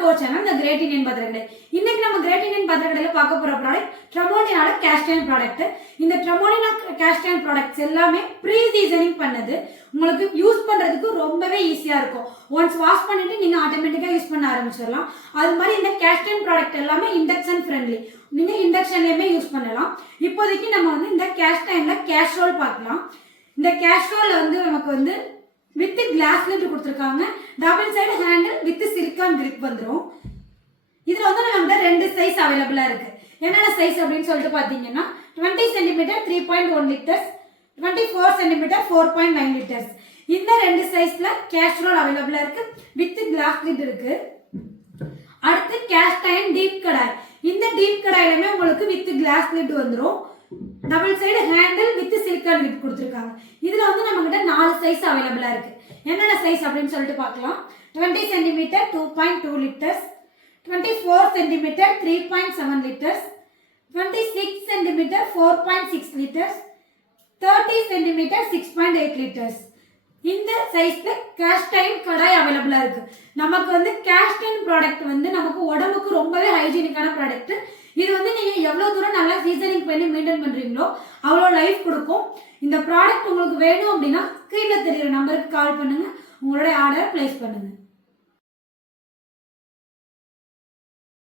Back to our channel the great Indian பாத்திரக்கடை. இன்னைக்கு நம்ம கிரேட் இந்தியன் பாத்திரக்கடையில பார்க்க போற ப்ராடக்ட் ட்ரெமோலினால கேஸ்ட் அயர்ன் ப்ராடக்ட். இந்த ட்ரெமோலினா கேஸ்ட் அயர்ன் ப்ராடக்ட்ஸ் எல்லாமே ப்ரீ சீசனிங் பண்ணது. உங்களுக்கு யூஸ் பண்றதுக்கு ரொம்பவே ஈஸியா இருக்கும். ஒன்ஸ் வாஷ் பண்ணிட்டு நீங்க ஆட்டோமேட்டிக்கா யூஸ் பண்ண ஆரம்பிச்சிடலாம். அது மாதிரி இந்த கேஸ்ட் அயர்ன் ப்ராடக்ட் எல்லாமே இண்டக்ஷன் ஃப்ரெண்ட்லி. நீங்க இண்டக்ஷன்லயுமே யூஸ் பண்ணலாம். இப்போதைக்கு நம்ம இந்த கேஸ்ட் அயர்ன்ல கேஸ்ட்ரோல் பார்க்கலாம். இந்த கேஸ்ட்ரோல் நமக்கு வித் கிளாஸ் லிட் கொடுத்துருக்காங்க. Double side handle with silicon grip வந்துடும். இதுல நம்மகிட்ட ரெண்டு சைஸ் அவைலபிளா இருக்கு. என்னென்ன சைஸ் அப்படின்னு சொல்லிட்டு பாத்தீங்கன்னா 20 சென்டிமீட்டர் 3.1 லிட்டர்ஸ், 24 சென்டிமீட்டர் 4.9 லிட்டர்ஸ். இந்த ரெண்டு சைஸ்ல கேஸ்ட்ரோல் அவைலபிளா இருக்கு. வித் கிளாஸ் லிட் இருக்கு. அடுத்து கேஸ்ட் அயர்ன் டீப் கடாய். இந்த டீப் கடாயிலுமே உங்களுக்கு வித் கிளாஸ் லிட் வந்துடும். Double side handle with silicone lid கொடுத்துருக்காங்க. இதுல நம்ம கிட்ட 4 சைஸ் அவைலபிளா இருக்கு. என்னென்ன சைஸ் அப்படின்னு சொல்லிட்டு பார்க்கலாம். 20 centimetre 2.2 litres, 24 centimetre 3.7 litres, 26 centimetre 4.6 litres, 30 centimetre 6.8 litres. இந்த சைஸ்ல கேஸ்ட் அயர்ன் கடாய் அவைலபிளா இருக்கு. நமக்கு கேஸ்ட் அயர்ன் ப்ராடக்ட் நமக்கு உடம்புக்கு ரொம்பவே ஹைஜீனிக்கான ப்ராடக்ட். இது நீங்க எவ்வளவு தூரம் நல்லா சீசனிங் பண்ணி மெயின்டைன் பண்றீங்களோ அவ்வளோ லைஃப் கொடுக்கும். இந்த ப்ராடக்ட் உங்களுக்கு வேணும் அப்படின்னா ஸ்கிரீன்ல தெரியுற நம்பருக்கு கால் பண்ணுங்க. உங்களுடைய ஆர்டர் பிளேஸ் பண்ணுங்க.